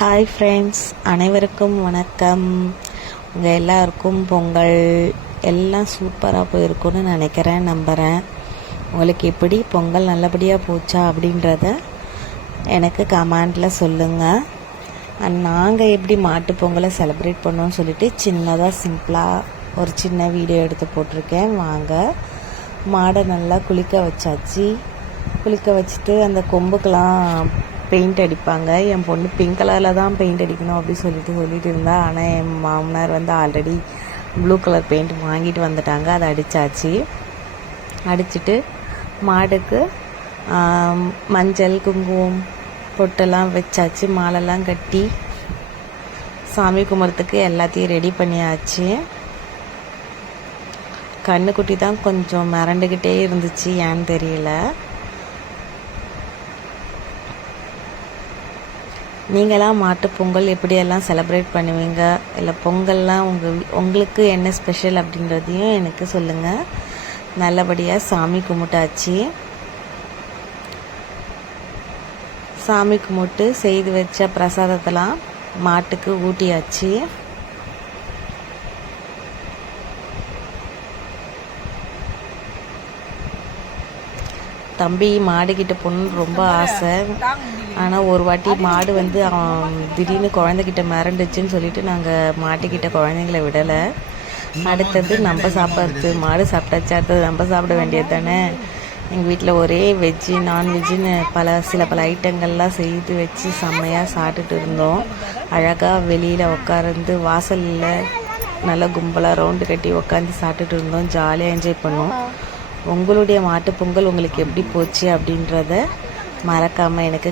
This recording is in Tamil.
ஹாய் ஃப்ரெண்ட்ஸ், அனைவருக்கும் வணக்கம். உங்கள் எல்லாருக்கும் பொங்கல் எல்லாம் சூப்பராக போயிருக்குன்னு நம்புகிறேன். உங்களுக்கு எப்படி பொங்கல் நல்லபடியாக போச்சா அப்படின்றத எனக்கு கமெண்டில் சொல்லுங்கள். நாங்கள் எப்படி மாட்டு பொங்கலை செலிப்ரேட் பண்ணோன்னு சொல்லிட்டு சின்னதாக சிம்பிளாக ஒரு சின்ன வீடியோ எடுத்து போட்டிருக்கேன். வாங்க. மாடை நல்லா குளிக்க வச்சாச்சு. குளிக்க வச்சுட்டு அந்த கொம்புக்கெலாம் பெயிண்ட் அடிப்பாங்க. என் பொண்ணு பிங்க் கலரில் தான் பெயிண்ட் அடிக்கணும் அப்படி சொல்லிட்டு இருந்தா. ஆனால் என் மாமனார் ஆல்ரெடி ப்ளூ கலர் பெயிண்ட் வாங்கிட்டு வந்துட்டாங்க. அதை அடித்தாச்சு. அடிச்சுட்டு மாடுக்கு மஞ்சள் குங்குமம் பொட்டெல்லாம் வச்சாச்சு. மாலெல்லாம் கட்டி சாமி கும்பிட்றதுக்கு எல்லாத்தையும் ரெடி பண்ணியாச்சு. கண்ணுக்குட்டி தான் கொஞ்சம் மிரண்டுக்கிட்டே இருந்துச்சு, ஏன்னு தெரியல. நீங்களாம் மாட்டு பொங்கல் எப்படியெல்லாம் செலிப்ரேட் பண்ணுவீங்க, இல்லை பொங்கல்லாம் உங்களுக்கு என்ன ஸ்பெஷல் அப்படின்றதையும் எனக்கு சொல்லுங்கள். நல்லபடியாக சாமி கும்பிட்டாச்சு. சாமி கும்பிட்டு செய்து வச்ச பிரசாதத்தெல்லாம் மாட்டுக்கு ஊட்டியாச்சு. தம்பி மாடுகிட்ட போகணுன்னு ரொம்ப ஆசை. ஆனால் ஒரு வாட்டி மாடு திடீர்னு குழந்தைகிட்ட மிரண்டுச்சுன்னு சொல்லிட்டு நாங்கள் மாட்டுக்கிட்ட குழந்தைங்கள விடலை. அடுத்தது நம்ம சாப்பிட்றது. மாடு சாப்பிட்டாச்சு, அடுத்தது நம்ம சாப்பிட வேண்டியது தானே. எங்கள் வீட்டில் ஒரே வெஜ்ஜு நான்வெஜ்ஜுன்னு சில பல ஐட்டங்கள்லாம் செய்து வச்சு செம்மையாக சாப்பிட்டுட்டு இருந்தோம். அழகாக வெளியில் உட்காந்து வாசலில் நல்லா கும்பலாக ரவுண்டு கட்டி உட்காந்து சாப்பிட்டுட்டு இருந்தோம். ஜாலியாக என்ஜாய் பண்ணோம். உங்களுடைய மாட்டு பொங்கல் உங்களுக்கு எப்படி போச்சு அப்படின்றத மறக்காமல் எனக்கு